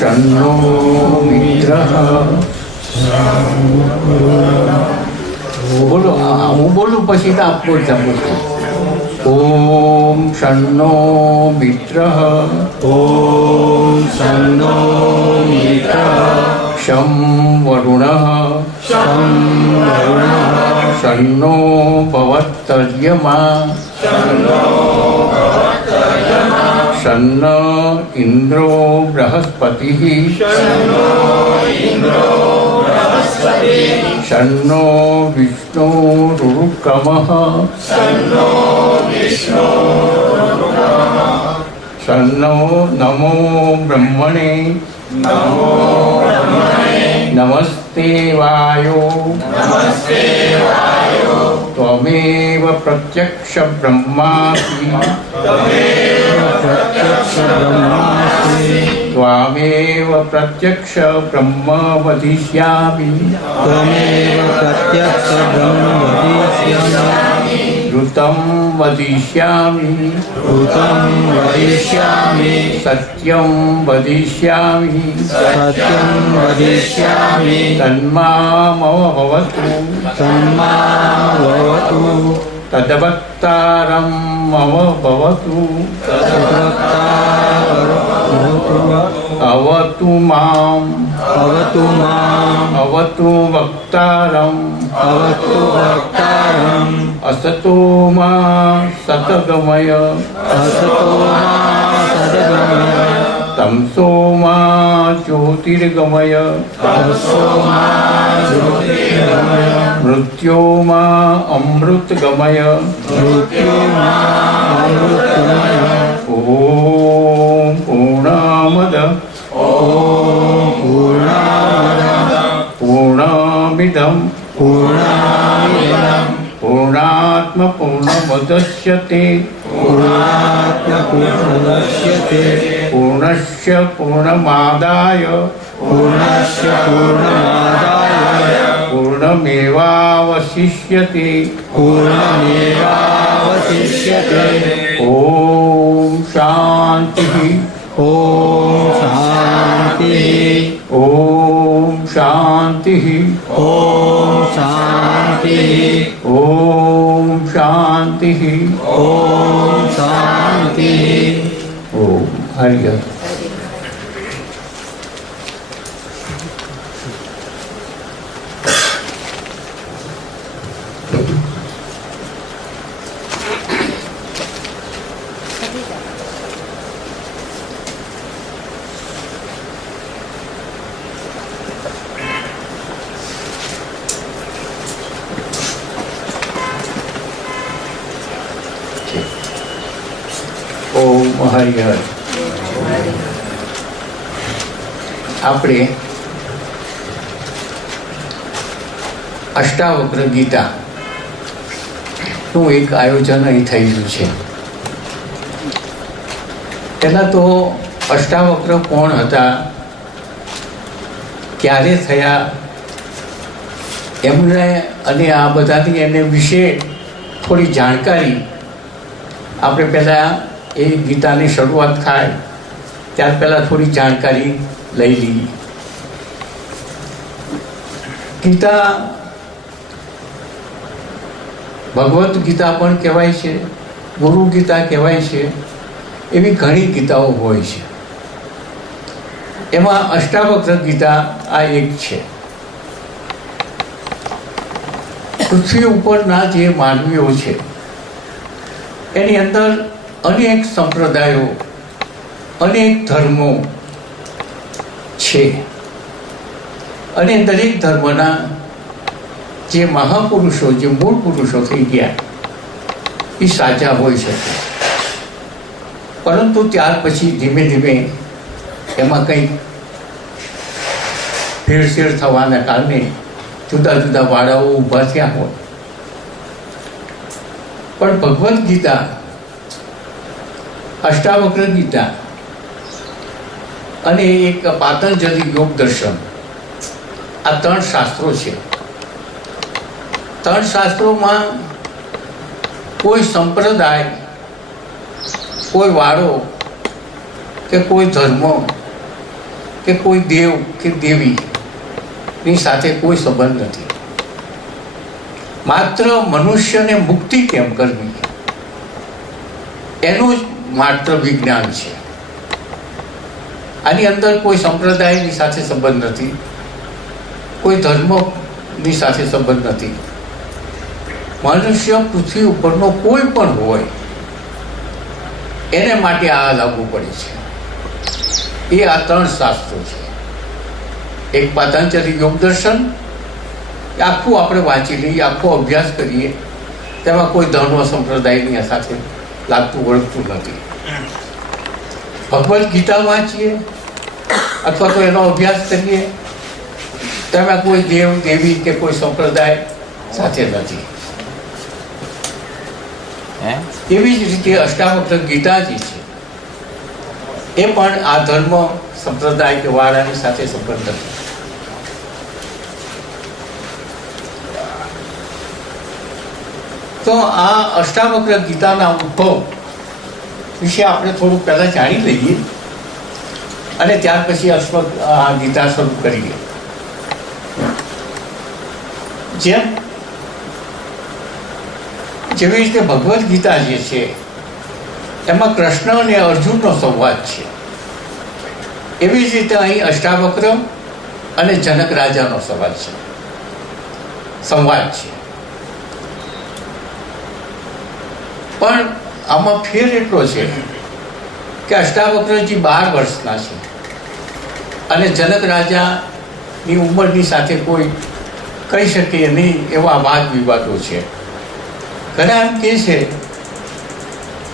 शन्नो मित्रः बोलो હું બોલું પછી તો આપ બોલતા બોલતા ઓમ શન્નો મિત્રઃ ઓમ શન્નો મિત્રઃ શં વરુણઃ શન્નો ભવત્તર્યમા शन्न इंद्रो बृहस्पतिः शन्नो विष्णुरुक्रमः शन्नो नमो ब्रह्मणे नमस्ते वायो त्वमेव प्रत्यक्ष ब्रह्मासि त्वामेव प्रत्यक्ष ब्रह्म वदिष्यामि ऋतं वदिष्यामि सत्यं वदिष्यामि तन्मामवतु तद्वक्तारं मम भवतु अवतु माम् अवतु वक्तारम् असतो मा सतगमय तमसो मा ज्योतिर्गमय मृत्यो मा अमृतगमय ओम पूर्णमद पूर्णमिदं पूर्णात्म पूर्णमुदच्यते पूर्णस्य पूर्णमादाय पूर्णमेवावशिष्यते ओम शांति ओम शांति ओम शांति ओम शांति ओम शांति ओम शांति ओम हरि हर। ઓમ હરિહર। આપણે અષ્ટાવક્ર ગીતાનું એક આયોજન અહીં થયેલું છે। પહેલાં તો અષ્ટાવક્ર કોણ હતા, ક્યારે થયા, એમને અને આ બધાની એને વિશે થોડી જાણકારી આપણે પહેલાં એ ગીતાની શરૂઆત થાય ત્યાર પહેલાં થોડી જાણકારી લઈ લઈએ। ગીતા ભગવદ્ ગીતા પણ કહેવાય છે, ગુરુ ગીતા કહેવાય છે, એવી ઘણી ગીતાઓ હોય છે। એમાં અષ્ટાવક્ર ગીતા આ એક છે। પૃથ્વી ઉપરના જે માનવીઓ છે એની અંદર અનેક સંપ્રદાયો, અનેક ધર્મો છે અને દરેક ધર્મના જે મહાપુરુષો, જે મૂળ પુરુષો થઈ ગયા એ સાચા હોઈ શકે, પરંતુ ત્યાર પછી ધીમે ધીમે એમાં કંઈક ફેરસેર થવાના કારણે જુદા જુદા વાળાઓ ઊભા થયા હોય। પણ ભગવદ્ ગીતા, અષ્ટાવક્ર ગીતા અને એક પાતંજલિ યોગ દર્શન, આ ત્રણ શાસ્ત્રો છે। ત્રણ શાસ્ત્રોમાં કોઈ સંપ્રદાય, કોઈ વાળો કે કોઈ ધર્મ કે કોઈ દેવ કે દેવીની સાથે કોઈ સંબંધ નથી. માત્ર મનુષ્યને મુક્તિ કેમ કરવી એનું જ માત્ર વિજ્ઞાન છે. આની અંદર કોઈ સંપ્રદાયની સાથે સંબંધ નથી, કોઈ ધર્મની સાથે સંબંધ નથી. મનુષ્ય પૃથ્વી ઉપરનો કોઈ પણ હોય એને માટે આ લાગુ પડે છે. એ આ 3 શાસ્ત્રો છે. એક પતંજલિ યોગ દર્શન, આખું આપણે વાંચી લઈએ, આખો અભ્યાસ કરીએ, તેમાં કોઈ ધર્મ સંપ્રદાયની સાથે લાગતું વળગતું નથી. ભગવદ્ ગીતા વાંચીએ અથવા તો એનો અભ્યાસ કરીએ, તેમાં કોઈ દેવ દેવી કે કોઈ સંપ્રદાય સાથે નથી. એવી જ રીતે અષ્ટાવક્ર ગીતાજી છે, એ પણ આ ધર્મ સંપ્રદાય કે વાળાની સાથે સંબંધ નથી. તો આ અષ્ટાવક્ર ગીતાના ઉદ્ભવ વિશે આપણે થોડું પહેલાં જાણી લઈએ અને ત્યાર પછી આ ગીતા શરૂ કરીએ. જેવી રીતે ભગવદ્ ગીતા જે છે એમાં કૃષ્ણ અને અર્જુનનો સંવાદ છે, એવી જ રીતે અહીં અષ્ટાવક્ર અને જનક રાજાનો સંવાદ છે. પણ આમાં ફેર એટલો છે કે અષ્ટાવક્રજી 12 વર્ષના છે અને જનક રાજાની ઉંમરની સાથે કોઈ કહી શકે નહીં એવા વાદ વિવાદો છે. ઘણા એમ કહે છે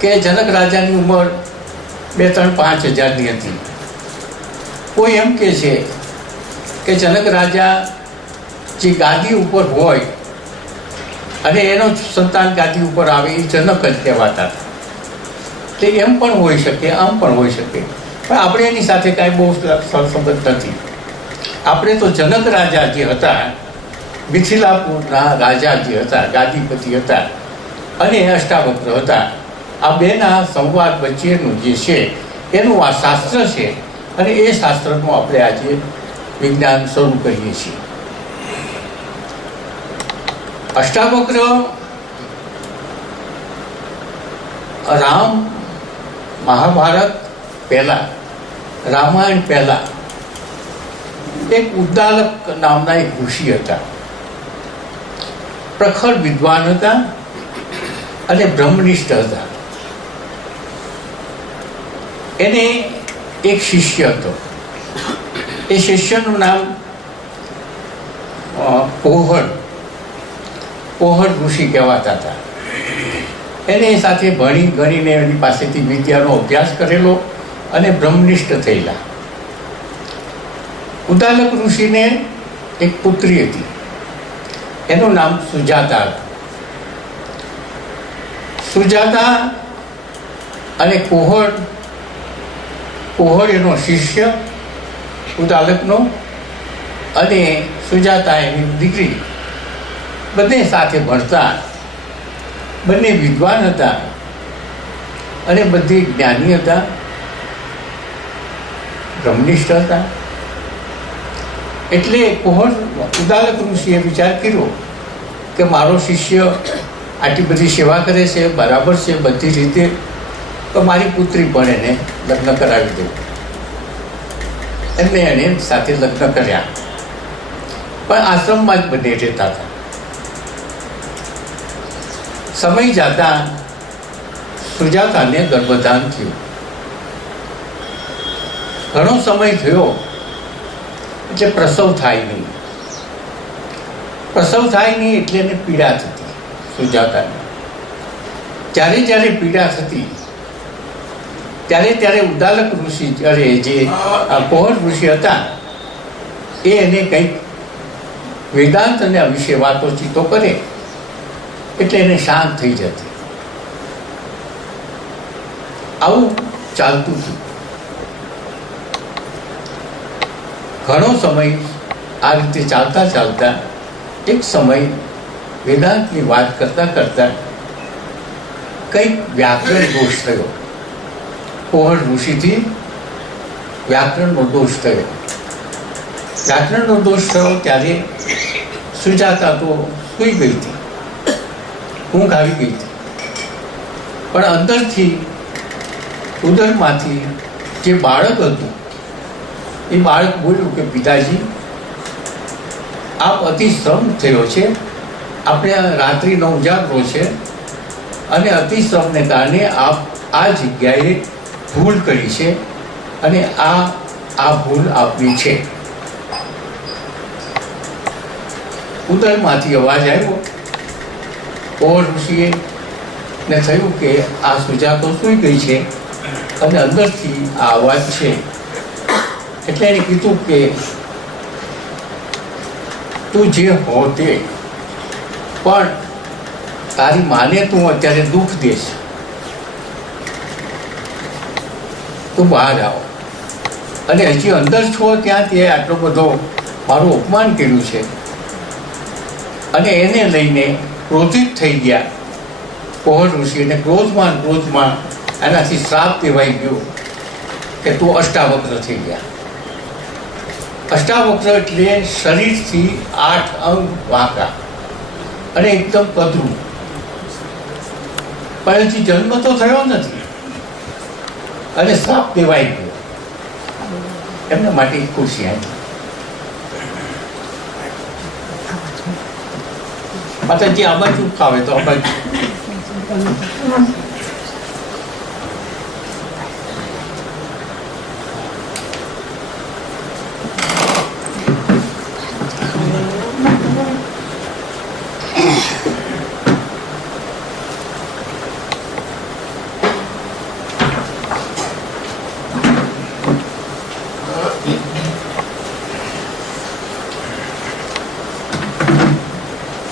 કે જનક રાજાની ઉંમર 2-3-5 હજારની હતી. કોઈ એમ કહે છે કે જનક રાજા જે ગાદી ઉપર હોય અને એનો સંતાન ગાદી ઉપર આવે એ જનક જ કહેવાતા હતા. તે એમ પણ હોઈ શકે, આમ પણ હોઈ શકે, પણ આપણે એની સાથે કાંઈ બહુ સંબંધ નથી. આપણે તો જનક રાજા જે હતા, મિથિલાપુરના રાજા જે હતા, ગાદીપતિ હતા, અને અષ્ટાવક્ર હતા, આ બેના સંવાદ વચ્ચેનું જે છે એનું આ શાસ્ત્ર છે અને એ શાસ્ત્રનું આપણે આજે વિજ્ઞાન શરૂ કરીએ છીએ. અષ્ટાવક્ર રામ મહાભારત પહેલા, રામાયણ પહેલા એક ઉદ્દાલક નામના એક ઋષિ હતા. પ્રખર વિદ્વાન હતા અને બ્રહ્મનિષ્ઠ હતા. એને એક શિષ્ય હતો. એ શિષ્યનું નામ પોહર ઋષિ કહેવાતા હતા. એને સાથે ભણી ગણીને એની પાસેથી વિદ્યાનો અભ્યાસ કરેલો અને બ્રહ્મનિષ્ઠ થયેલા. ઉદ્દાલક ઋષિને એક પુત્રી હતી, એનું નામ સુજાતા. સુજાતા અને કોહળ એનો શિષ્ય ઉદ્દાલકનો અને સુજાતા એની દીકરી બંને સાથે ભણતા. બંને વિદ્વાન હતા અને બધી જ્ઞાની હતા, બ્રહ્મનિષ્ઠ હતા. એટલે ઉદ્દાલક ઋષિએ વિચાર કર્યો કે મારો શિષ્ય આટલી બધી સેવા કરે છે, બરાબર છે બધી રીતે, તો મારી પુત્રી પણ એને લગ્ન કરાવી દઉં. એમને એને સાથે લગ્ન કર્યા, પણ આશ્રમમાં જ બંને રહેતા હતા. સમય જતા સુજાતાને ગર્ભધાન થયું. ઘણો સમય થયો એટલે પ્રસવ થાય નહીં એટલે એને પીડા થતી સુજાતાને. જ્યારે પીડા થતી ત્યારે ઉદ્દાલક ઋષિ જે કોહર ઋષિ હતા એ એને કંઈક વેદાંત અને આ વિશે વાતોચીતો કરે એટલે એને શાંત થઈ જતી. આવું ચાલતું હતું. ઘણો સમય આ રીતે ચાલતા એક સમય વેદાંતની વાત કરતા કંઈક વ્યાકરણ દોષ થયો કોહળ ઋષિથી વ્યાકરણનો દોષ થયો. વ્યાકરણનો દોષ થયો ત્યારે સુજાતા તો સૂઈ ગઈ હતી, ઊંઘ આવી ગઈ હતી. પણ અંદરથી ઉદરમાંથી જે બાળક હતું એ બાળક બોલ્યું કે પિતાજી, આપ અતિ શ્રમ થયો છે, આપણે રાત્રિનો ઉજાગરો છે અને અતિ શ્રમને કારણે આપ આ જગ્યાએ ભૂલ કરી છે અને આ ભૂલ આપની છે. ઉદરમાંથી અવાજ આવ્યો. ઓર ઋષિએ ને થયું કે આ સુજાતો સૂઈ ગઈ છે અને અંદરથી આ અવાજ છે. એટલે એને કીધું કે તું જે હો તે, પણ તારી માને તું અત્યારે દુઃખ દેશ, તું બહાર આવો. અને હજી અંદર છો ત્યાં તે આટલો બધો મારું અપમાન કર્યું છે. અને એને લઈને ક્રોધિત થઈ ગયા કોહર ઋષિ. અને ક્રોધમાં એનાથી શ્રાપ કહેવાઈ ગયો કે તું અષ્ટાવક્ર થઈ ગયા. અષ્ટાવક્ર એટલે શરીરથી 8 અંગ વાંકા અને એકદમ કદરું. પણ હજી જન્મ તો થયો નથી અને શ્રાપ દેવાઈ ગયો. એમના માટે ખુરશી આવી. માતાજી આ બાજુ ખાવે તો આ બાજુ.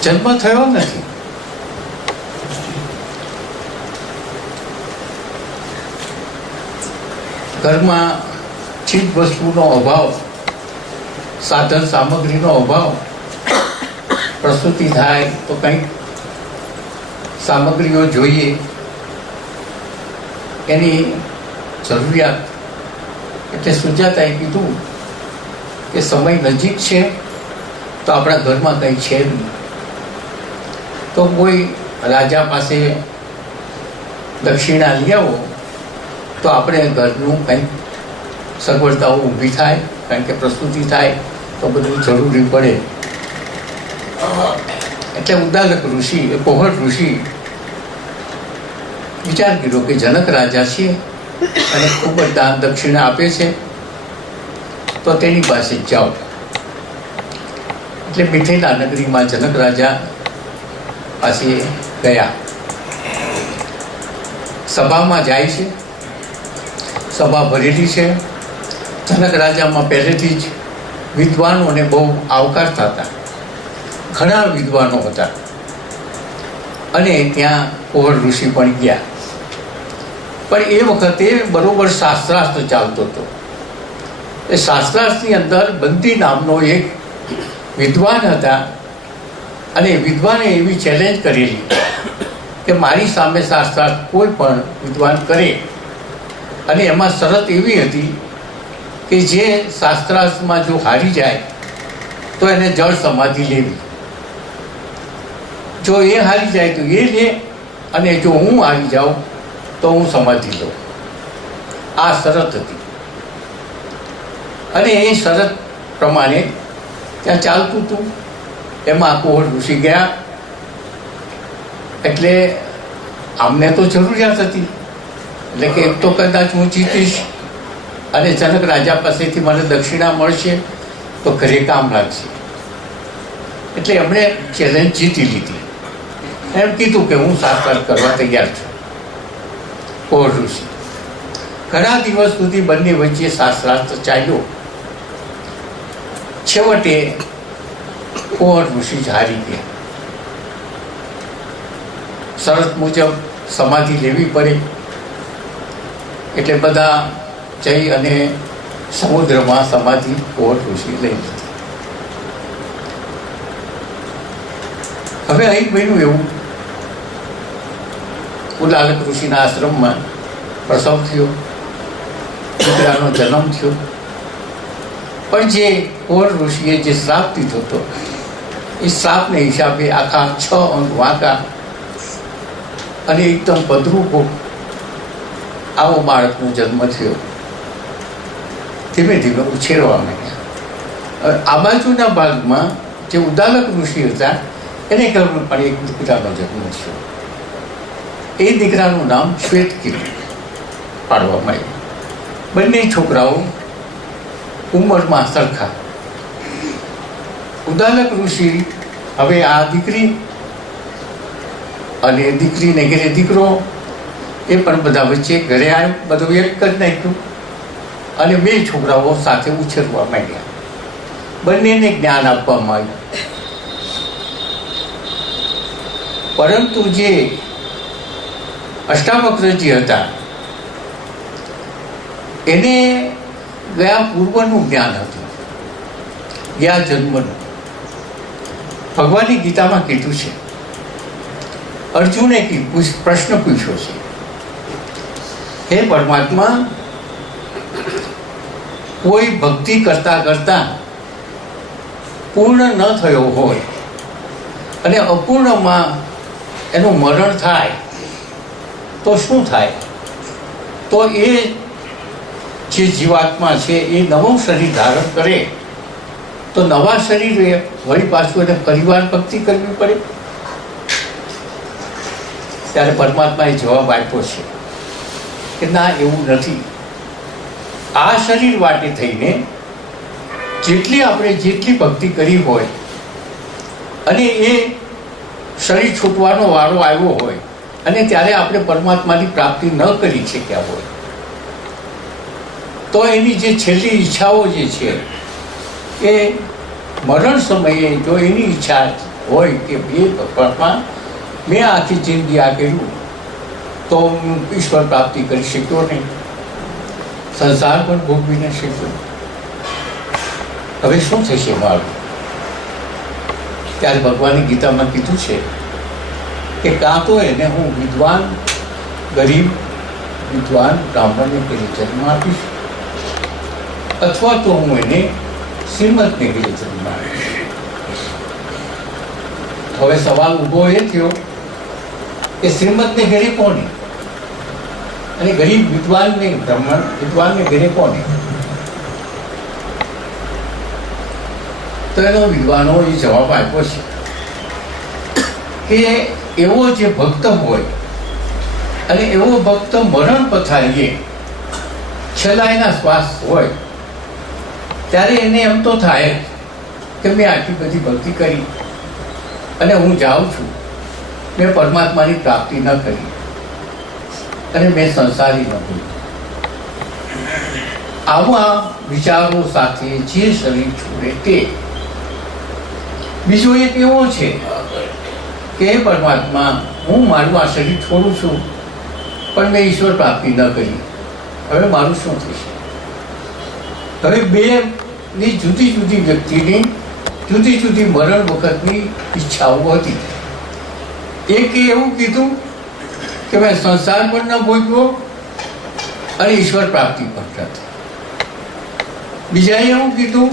જન્મ થયો નથી. ઘરમાં ચીજ વસ્તુનો અભાવ, સાધન સામગ્રીનો અભાવ. પ્રસૂતિ થાય તો કંઈક સામગ્રીઓ જોઈએ, એની જરૂરિયાત. એટલે સુજાતાએ કીધું કે સમય નજીક છે તો આપણા ઘરમાં કંઈ છે નહીં. તો કોઈ રાજા પાસે દક્ષિણા લઈ આવો તો આપણે ઘરનું કંઈક સગવડતાઓ ઊભી થાય, કારણ કે પ્રસ્તુતિ થાય તો બધું જરૂરી પડે. એટલે ઉદ્દાલક ઋષિ, કોહર ઋષિ વિચાર કર્યો કે જનક રાજા છે અને ખૂબ જ દાન દક્ષિણા આપે છે, તો તેની પાસે જાઓ. એટલે મિથિલા નગરીમાં જનક રાજા પાસે ગયા. સભામાં જાય છે, સભા ભરેલી છે. જનક રાજામાં પહેલેથી જ વિદ્વાનોને બહુ આવકારતા હતા, ઘણા વિદ્વાનો હતા. અને ત્યાં કોહર ઋષિ પણ ગયા. પણ એ વખતે બરોબર શાસ્ત્રાર્થ ચાલતો હતો. એ શાસ્ત્રાર્થની અંદર બંદી નામનો એક વિદ્વાન હતા. અને વિદ્વાને એવી ચેલેન્જ કરેલી કે મારી સામે શાસ્ત્રાર્થ કોઈ પણ વિદ્વાન કરે, અને એમાં શરત એવી હતી કે જે શાસ્ત્રાર્થમાં જો હારી જાય તો એને જળ સમાધિ લેવી. જો એ હારી જાય તો એ લે, અને જો હું હારી જાઉં તો હું સમાધિ લઉં. આ શરત હતી. અને એ શરત પ્રમાણે ત્યાં ચાલતું હતું. એમાં કોહર ઋષિ ગયા. એટલે આમને તો જરૂરિયાત હતી, એટલે કે એક તો કદાચ હું જીતીશ અને જનક રાજા પાસેથી મને દક્ષિણા મળશે તો ઘરે કામ લાગશે. એટલે એમણે ચેલેન્જ જીતી લીધી. એમ કીધું કે હું શાસ્ત્રાર્થ કરવા તૈયાર છું. કોહર ઋષિ ઘણા દિવસ સુધી બંને વચ્ચે શાસ્ત્રાર્થ ચાલ્યો. છેવટે કોહર ઋષિ હારી ગયા. શરત મુજબ સમાધિ લેવી પડે, એટલે બધા જઈ અને સમુદ્રમાં સમાધિ કોહર ઋષિ લઈ લીધી. હવે અહીં બન્યું એવું, ઉદ્દાલક ઋષિના આશ્રમમાં પ્રસવ થયો. દીકરાનો જન્મ થયો. પણ જે કોર ઋષિએ જે શ્રાપ દીધો હતો એ શ્રાપને હિસાબે આખા 6 અંગ વાંકા અને એકદમ પદરૂપો આવો બાળકનો જન્મ થયો. ધીમે ધીમે ઉછેરવા માંડ્યા. હવે આ બાજુના ભાગમાં જે ઉદાલક ઋષિ હતા એને ઘરમાં પણ એક દીકરાનો જન્મ થયો. એ દીકરાનું નામ શ્વેતકેતુ પાડવામાં આવ્યું. બંને છોકરાઓ ઉંમરમાં સરખા. ઉદાલક ઋષિ હવે આ દીકરી અને દીકરીને ઘરે દીકરો એ પણ બધા વચ્ચે ઘરે આવ્યો, બધું એક કરી નાખ્યું અને 2 છોકરાઓ સાથે ઉછેરવા માંડ્યા. બંનેને જ્ઞાન આપવામાં આવ્યું. પરંતુ જે અષ્ટાવક્રજી હતા એને ગયા પૂર્વનું જ્ઞાન હતું, ગયા જન્મનું. ભગવાનની ગીતામાં કીધું છે, અર્જુને પ્રશ્ન પૂછ્યો છે, હે પરમાત્મા, કોઈ ભક્તિ કરતા કરતા પૂર્ણ ન થયો હોય અને અપૂર્ણમાં એનું મરણ થાય તો શું થાય? તો એ જે જીવાત્મા છે એ નવું શરીર ધારણ કરે તો નવા શરીરે વળી પાછું એને પરિવાર ભક્તિ કરવી પડે. ત્યારે પરમાત્માએ જવાબ આપ્યો છે કે ના, એવું નથી. આ શરીર માટે થઈને જેટલી ભક્તિ કરી હોય અને એ શરીર છૂટવાનો વારો આવ્યો હોય અને ત્યારે આપણે પરમાત્માની પ્રાપ્તિ ન કરી શક્યા હોય તો એની જે છેલ્લી ઈચ્છાઓ જે છે એ મરણ સમયે જો એની ઈચ્છા હોય કે પરમાત્મા મેં આખી જિંદગી આ કર્યું તો હું ઈશ્વર પ્રાપ્તિ કરી શક્યો નહીં, સંસાર પણ ભોગવી ન શક્યો, હવે શું થશે મારું? ત્યારે ભગવાનની ગીતામાં કીધું છે કે કાં તો એને હું ગરીબ વિદ્વાન બ્રાહ્મણને કરી જન્મ આપીશ અથવા તો હું એને શ્રીમંતને કરી જન્મ આપીશ. હવે સવાલ ઊભો એ થયો કે શ્રીમંતને ઘરે કોને અને ગરીબ વિદ્વાનને વિદ્વાનને ઘરે કોને? તો એનો વિદ્વાનોએ જવાબ આપ્યો છે કે એવો જે ભક્ત હોય અને એવો ભક્ત મરણ પથારીએ છેલ્લા એના શ્વાસ હોય ત્યારે એને એમ તો થાય કે મેં આટલી બધી ભક્તિ કરી અને હું જાઉં છું, મેં પરમાત્માની પ્રાપ્તિ ન કરી અને મેં સંસારી ન ભૂલ્યું. આવા વિચારો સાથે જે શરીર છોડે તે. બીજો એક એવો છે કે પરમાત્મા, હું મારું આ શરીર છોડું છું પણ મેં ઈશ્વર પ્રાપ્તિ ન કરી, હવે મારું શું થશે? હવે 2ની જુદી જુદી વ્યક્તિની જુદી જુદી મરણ વખતની ઈચ્છાઓ હતી. એકે એવું કીધું કે મેં સંસાર પણ ન ભોગવ્યો અને ઈશ્વર પ્રાપ્તિ પણ નથી. બીજાએ એવું કીધું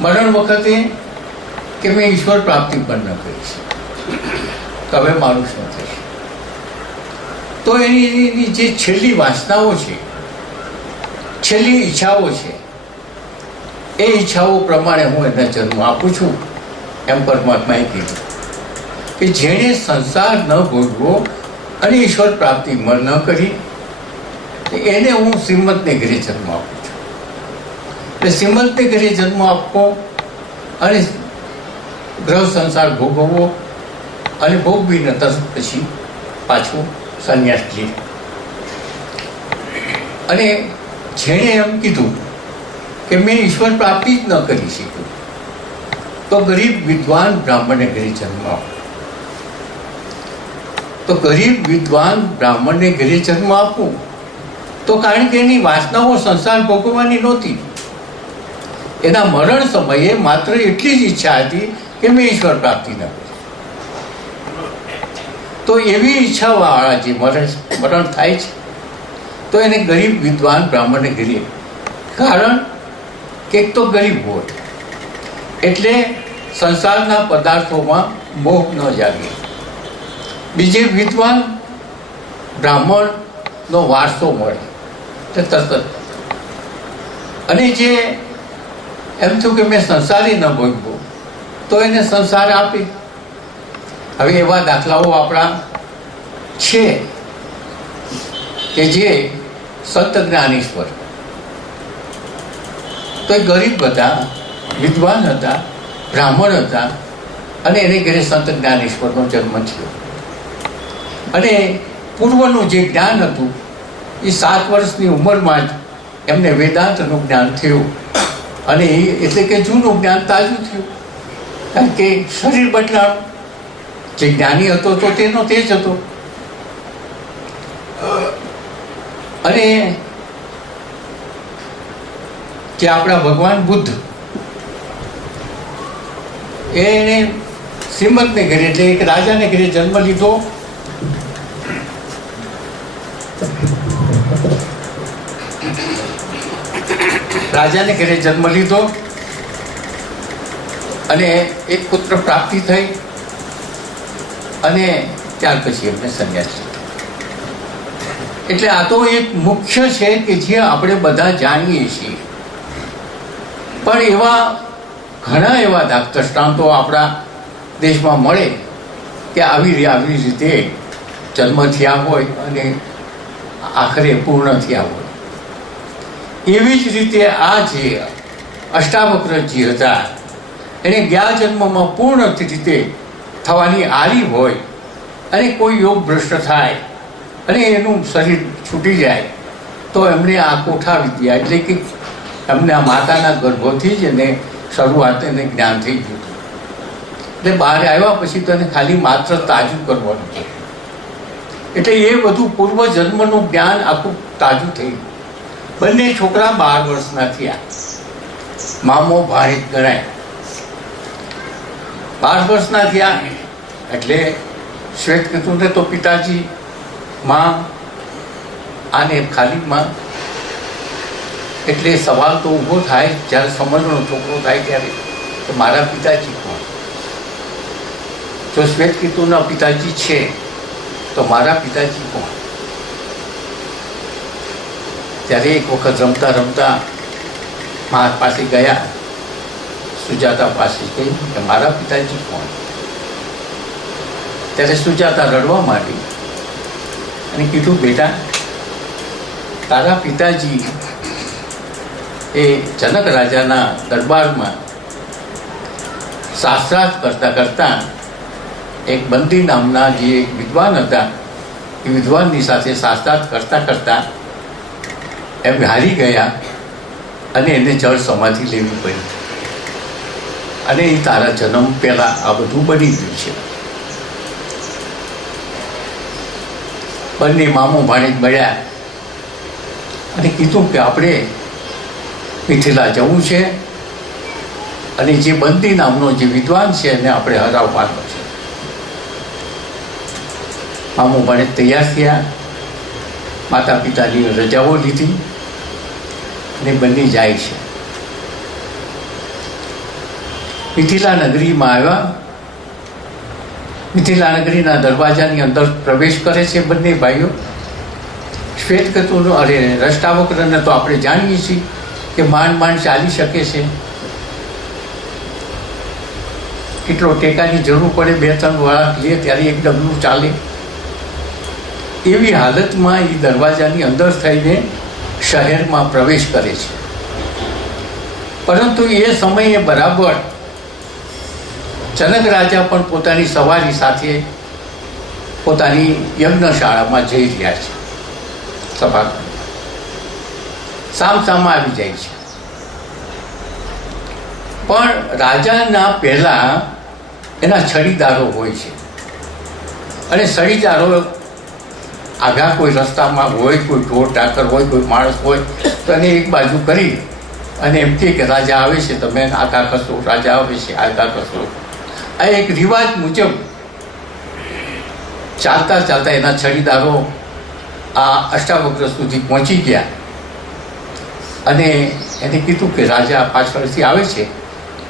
મરણ વખતે કે મેં ઈશ્વર પ્રાપ્તિ પણ ન કરી છે, તો હવે મારું શું થશે? તો એની જે છેલ્લી વાસનાઓ છે, છેલ્લી ઈચ્છાઓ છે, એ ઈચ્છાઓ પ્રમાણે હું એને જન્મ આપું છું. એમ પરમાત્માએ કીધું કે જેણે સંસાર ન ભોગવો અને ઈશ્વર પ્રાપ્તિ ન કરી એને હું શ્રીમંતને ઘરે જન્મ આપું છું. એટલે શ્રીમંતને ઘરે જન્મ આપવો અને ગ્રહ સંસાર ભોગવવો અને ભોગવીને તરત પછી પાછું સંન્યાસ લે. અને જેણે એમ કીધું કે મેં ઈશ્વર પ્રાપ્તિ જ ન કરી શક્યું તો ગરીબ વિદ્વાન બ્રાહ્મણને ઘરે જન્મ આપો. તો ગરીબ વિદ્વાન બ્રાહ્મણને ઘરે જન્મ આપવું તો કારણ કે એની વાસનાઓ સંસાર ભોગવવાની નહોતી. એના મરણ સમયે માત્ર એટલી જ ઈચ્છા હતી કે મેં ઈશ્વર પ્રાપ્તિ ન કરી. તો એવી ઈચ્છાવાળા જે મરણ થાય છે તો એને ગરીબ વિદ્વાન બ્રાહ્મણને કહીએ. કારણ કે એક તો ગરીબ હોય એટલે સંસારના પદાર્થોમાં મોહ ન જાગે. બીજે વિદ્વાન બ્રાહ્મણનો વારસો મળે તે તરત. અને જે એમ થયું કે મેં સંસારી ન ભોગવ્યો તો એને સંસાર આપે. હવે એવા દાખલાઓ આપણા છે કે જે સંત જ્ઞાનેશ્વર તો એ ગરીબ હતા, વિદ્વાન હતા, બ્રાહ્મણ હતા, અને એને ઘરે સંત જ્ઞાનેશ્વરનો જન્મ થયો. અને પૂર્વનું જે જ્ઞાન હતું એ 7 વર્ષની ઉંમરમાં જ એમને વેદાંતનું જ્ઞાન થયું. અને એ એટલે કે જૂનું જ્ઞાન તાજું થયું, કારણ કે શરીર બદલાણું. જે જ્ઞાની હતો તો તેનો તે જ હતો. અને જે આપણા ભગવાન બુદ્ધ એને શ્રીમદને ઘરે એટલે એક રાજાને ઘરે જન્મ લીધો. રાજાને ઘરે જન્મ લીધો અને એક પુત્ર પ્રાપ્તિ થઈ અને ત્યાર પછી એમને સંન્યાસ લીધો. એટલે આ તો એક મુખ્ય છે કે જે આપણે બધા જાણીએ છીએ. પણ એવા ઘણા એવા દ્રષ્ટાંતો આપણા દેશમાં મળે કે આવી રીતે જન્મ થયા હોય અને આખરે પૂર્ણ થયા હોય. એવી જ રીતે આ જે અષ્ટાવક્રજી હતા એને ગયા જન્મમાં પૂર્ણ રીતે થવાની આરી હોય અને કોઈ યોગ ભ્રષ્ટ થાય અને એનું શરીર છૂટી જાય તો એમણે આ કોઠા વિદ્યા એટલે કે એમને આ માતાના ગર્ભોથી જ એને શરૂઆત એને જ્ઞાન થઈ ગયું. એટલે બહાર આવ્યા પછી તો એને ખાલી માત્ર તાજું કરવાનું છે. એટલે એ બધું પૂર્વજન્મનું જ્ઞાન આખું તાજું થઈ ગયું. બંને છોકરા 12 વર્ષના થયા. મામો ભાણેજ ગણાય. 12 વર્ષના થયા એટલે શ્વેતકેતુને તો પિતાજી માં આને ખાલી માં. એટલે સવાલ તો ઊભો થાય જ્યારે સમજનો છોકરો થાય ત્યારે કે મારા પિતાજી કોણ? જો શ્વેતકેતુના પિતાજી છે તો મારા પિતાજી કોણ? ત્યારે એક વખત રમતા રમતા મા પાસે ગયા, સુજાતા પાસે કહ્યું કે મારા પિતાજી કોણ? ત્યારે સુજાતા રડવા માંડી અને કીધું બેટા તારા પિતાજી એ જનક રાજાના દરબારમાં શાસ્ત્રાર્થ કરતા કરતા એક બંદી નામના જે એક વિદ્વાન હતા એ વિદ્વાનની સાથે શાસ્ત્રાર્થ કરતા કરતા એમ હારી ગયા અને એને જળ સમાધિ લેવી પડી. અને એ તારા જન્મ પહેલાં આ બધું બની ગયું છે. બંને મામો ભાણેજ મળ્યા અને કીધું કે આપણે મિથિલા જવું છે અને જે બંદી નામનો જે વિદ્વાન છે એને આપણે હરાવવાનો છે. મામો ભાણેજ તૈયાર થયા, માતા પિતાની રજાઓ લીધી અને બંને જાય છે. મિથિલા નગરીમાં આવ્યા. મિથિલા નગરીના દરવાજાની અંદર પ્રવેશ કરે છે બંને ભાઈઓ. શ્વેતકેતુનો અષ્ટાવક્રને તો આપણે જાણીએ છીએ કે માંડ માંડ ચાલી શકે છે. કેટલો ટેકાની જરૂર પડે, 2-3 વળાંક લે ત્યારે એક ડગલું ચાલે. એવી હાલતમાં એ દરવાજાની અંદર થઈને શહેરમાં પ્રવેશ કરે છે. પરંતુ એ સમયે બરાબર જનક રાજા પણ પોતાની સવારી સાથે પોતાની યજ્ઞશાળામાં જઈ રહ્યા છે. સભા સામસામા આવી જાય છે. પણ રાજાના પહેલા એના છડીદારો હોય છે અને છડીદારો આગા કોઈ રસ્તામાં હોય, કોઈ ઢોર ટાકર હોય, કોઈ માણસ હોય તો એને એક બાજુ કરી અને એમ કે રાજા આવે છે તમે આગા કરશો, રાજા આવે છે આગા કરશો. આ એક રિવાજ મુજબ ચાલતા ચાલતા એના છડીદારો આ અષ્ટાવક્ર સુધી પહોંચી ગયા અને એને કીધું કે રાજા પાછળથી આવે છે,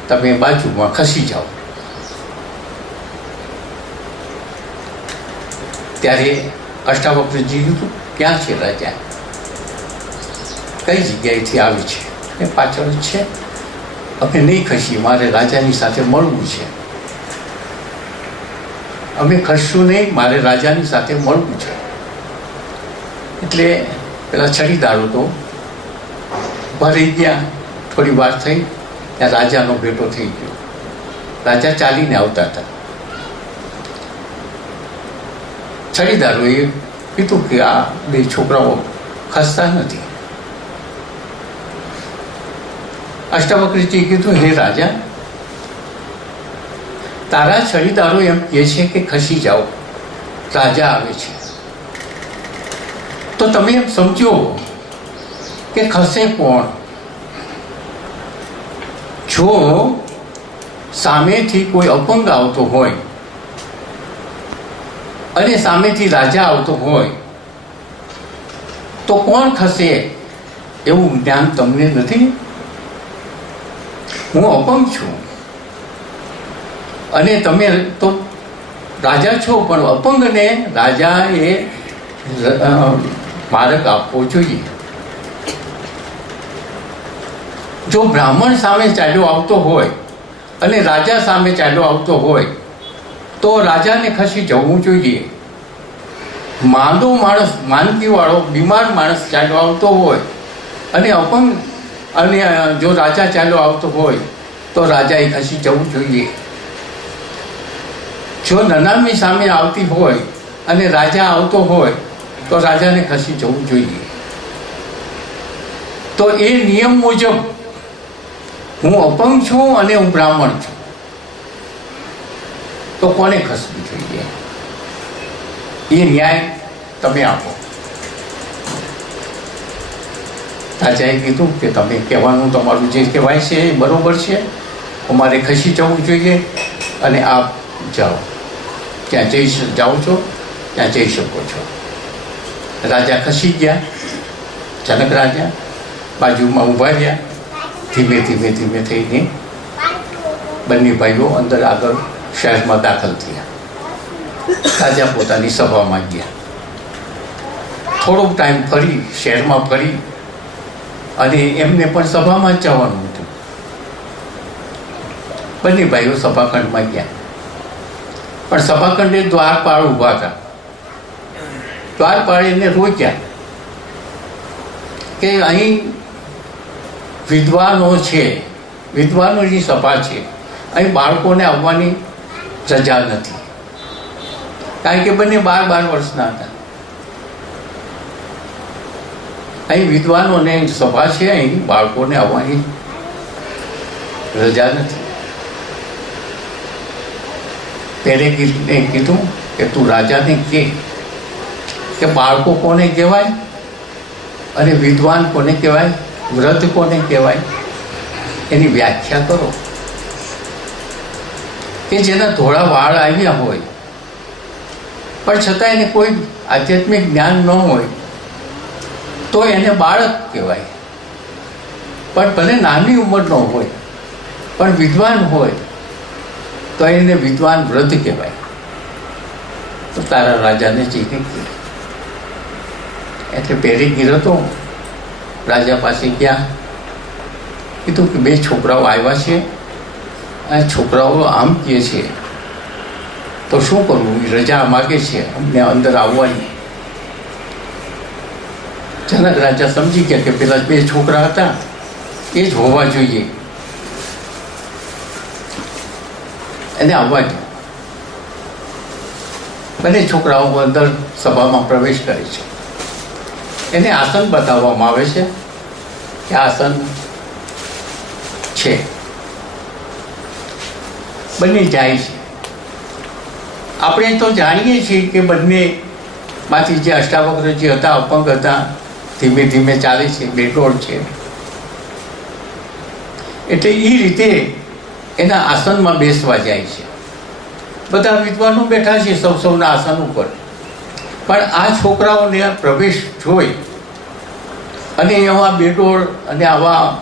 તમે બાજુમાં ખસી જાઓ. ત્યારે અષ્ટાવક્રજી કીધું, ક્યાં છે રાજા? કઈ જગ્યાએથી આવે છે? એ પાછળ જ છે. અમે નહીં ખસી, મારે રાજાની સાથે મળવું છે. અમે ખસશું નહીં, મારે રાજાની સાથે મળવું છે. એટલે પેલા છડીદારો તો ભરી ગયા. થોડી વાર થઈ ત્યાં રાજાનો ભેટો થઈ ગયો. રાજા ચાલીને આવતા હતા. છડીદારોએ કીધું કે આ બે છોકરાઓ ખસતા નથી. અષ્ટાવક્રજીએ કીધું, હે રાજા, તારા છડીદારો એમ કહે છે કે ખસી જાઓ, રાજા આવે છે. તો તમે એમ સમજો કે ખસે કોણ? જો સામેથી કોઈ અપંગ આવતો હોય અને સામેથી રાજા આવતો હોય તો કોણ ખસે? એવું જ્ઞાન તમને નથી? હું અપંગ છું અને તમે તો રાજા છો, પણ અપંગને રાજાએ માર્ગ આપવો જોઈએ. જો બ્રાહ્મણ સામે ચાલ્યો આવતો હોય અને રાજા સામે ચાલ્યો આવતો હોય તો રાજાને ખસી જવું જોઈએ. માંદો માણસ, માંદગીવાળો બીમાર માણસ ચાલ્યો આવતો હોય અને અપંગ અને જો રાજા ચાલ્યો આવતો હોય તો રાજાએ ખસી જવું જોઈએ. જો નનામી સામે આવતી હોય અને રાજા આવતો હોય તો રાજાને ખસી જવું જોઈએ. તો એ નિયમ મુજબ હું અપંગ છું અને હું બ્રાહ્મણ છું, તો કોને ખસવું જોઈએ? એ ન્યાય તમે આપો. રાજાએ કીધું કે તમે કહેવાનું તમારું જે કહેવાય છે એ બરોબર છે, અમારે ખસી જવું જોઈએ અને આપ જાઓ, ત્યાં જાઓ છો ત્યાં જઈ શકો છો. રાજા ખસી ગયા. જનક રાજા બાજુમાં ઊભા રહ્યા. ધીમે ધીમે ધીમે થઈને બંને ભાઈઓ અંદર આગળ શહેરમાં દાખલ થયા. રાજા પોતાની સભામાં ગયા. થોડોક ટાઈમ ફરી શહેરમાં ફરી અને એમને પણ સભામાં જ જવાનું હતું. બંને ભાઈઓ સભાખંડમાં ગયા, પણ સભાખંડે દ્વારપાળ ઊભા હતા. દ્વારપાળ એને રોક્યા કે અહીં વિદ્વાનો છે, વિદ્વાનોની સભા છે, અહીં બાળકોને આવવાની રજા નથી. કારણ કે બંને 12 વર્ષના હતા. અહીં વિદ્વાનોને સભા છે, અહીં બાળકોને આવવાની રજા નથી. પહેલે કીધું કે તું રાજાને કે બાળકો કોને કહેવાય અને વિદ્વાન કોને કહેવાય, વ્રત કોને કહેવાય, એની વ્યાખ્યા કરો. કે જેના ધોળા વાળ આવ્યા હોય પણ છતાં એને કોઈ આધ્યાત્મિક જ્ઞાન ન હોય તો એને બાળક કહેવાય. પણ ભલે નાની ઉંમરનો હોય પણ વિદ્વાન હોય તો એને વિદ્વાન વ્રત કહેવાય. તો તારા રાજાને જઈને કીધું. એટલે પહેરી ગીરો તો રાજા પાસે ગયા. કીધું કે 2 છોકરાઓ આવ્યા છે અને છોકરાઓ આમ કહે છે, તો શું કરવું? રજા માગે છે અમને અંદર આવવાની. જનક રાજા સમજી ગયા કે પેલા 2 છોકરા હતા એ જ હોવા જોઈએ, એને આવવા દો. બંને છોકરાઓ અંદર સભામાં પ્રવેશ કરે છે. એને આસન બતાવવામાં આવે છે કે આસન છે. બંને જાય છે. આપણે તો જાણીએ છીએ કે બંનેમાંથી જે અષ્ટાવક્રજી હતા, અપંગ હતા, ધીમે ધીમે ચાલે છે, બેટોળ છે. એટલે એ રીતે એના આસનમાં બેસવા જાય છે. બધા વિદ્વાનો બેઠા છે સૌના આસન ઉપર. પણ આ છોકરાઓને પ્રવેશ જોઈ અને એવા બેડોળ અને આવા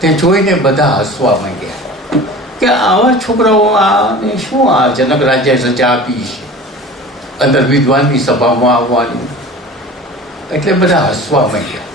તે જોઈને બધા હસવા માંડ્યા કે આવા છોકરાઓ આને શું આ જનક રાજ્ય સજા આપી છે અંદર વિદ્વાનની સભામાં આવવાનું, એટલે બધા હસવા માંડ્યા.